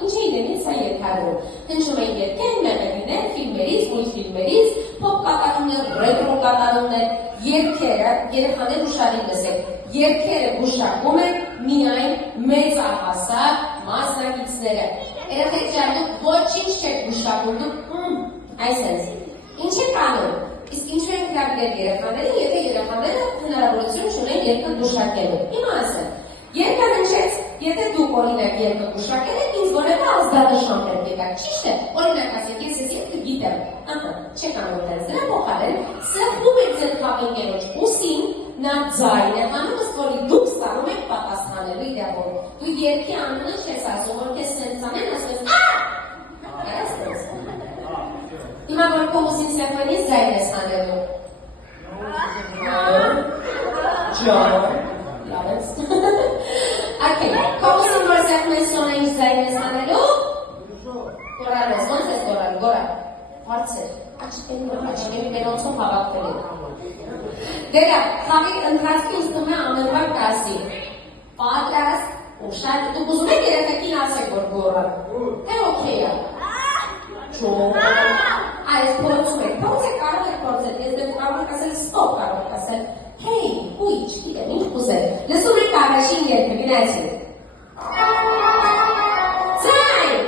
Ինչ է իրենից սա երկարում։ Հնչում է երկեր, մեղեդիներ, ֆիլմերից, մուլտֆիլմերից, փոփ կատարումներ, ռետրո կատարումներ, երկերը, երեխաներ ուշարի լսեք, երկերը գուշակում են միայն մեծահասակ մասնակիցները։ Երեխեք դուք ոչինչ չեք գուշակում, դուք այսպես, ինչ է կանում, իսկ ինչու են կրակներ երեխաներին, եթե երեխաները հնարավորություն չունեն երկը գուշակելու։ Հիմա ասեմ, երկը հնչեց, եթե դուք օրինակ երկը գուշակել եք, ինձ որևէ ազդանշան պետք է տաք, ճիշտ է, օրինակ ասեք, ես երկը գիտեմ, չեք անում տենց, դրա փոխարեն սեղմում եք ձեր քաղաքերոջ ուսին, նա ձայն է անում, ըստ որի դուք ստանում եք պատասխանելու իրավունք։ Դու երկի անունը չես ասում, որ քեզ սենց անեն, ասես, հիմա որ քո ուսին սեղմենից ձայն ես անելու։ Լավ ես։ Okay, քո ուսին որ սեղմենից սոնեից ձայն ես անելու, գորար ես, ոնց ես գորար, գորար, հարցեր, աչկերի մենոցով հավակվել եք։ Դերա, խաղի ընտրացքի ուստում է ամենվար կասի, պատրաստ, ուշակ, դուք ուզում եք երեխեքին ասեք, որ գորար, թե օքեյ է։ Չոմ, այս փորձում եք, կարող եք փորձել, ես դեպ կարող եք ասել, ստոպ կարող եք ասել, հեյ, ու իչ, գիտեմ, ինչ կուզել, լսում եք առաջին երկը, գնացին։ Ձայն,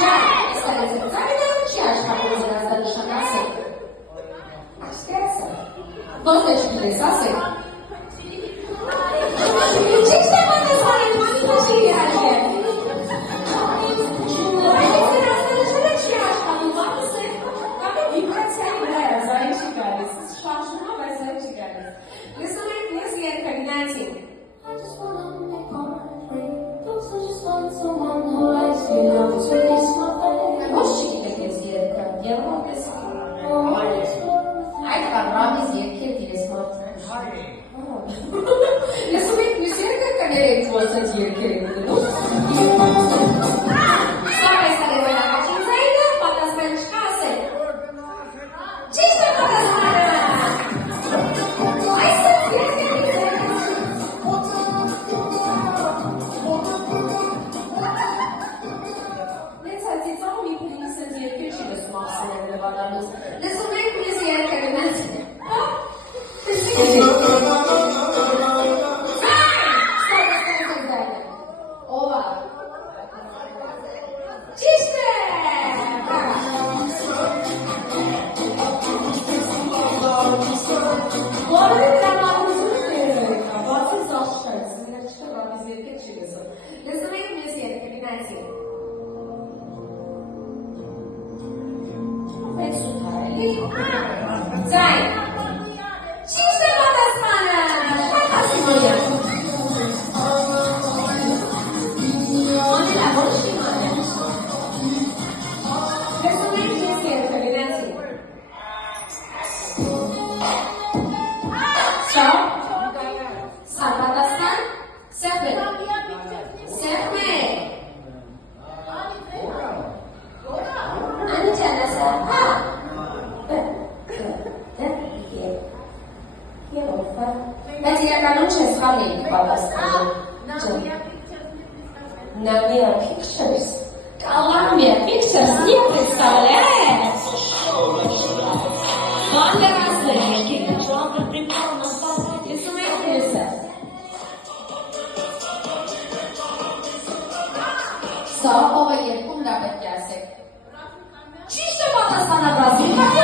ձայն, ձայնը չի աշխատում ձեր ազդանշան ասեք, աշկեցը, ոնց է չգիտես ասեք, ճիշտ է պատասխանել, մանի փաշիրի աշկեր, Սա ով է երկում դա պետք է ասեք։ Ճիշտ է պատասխանաբազ,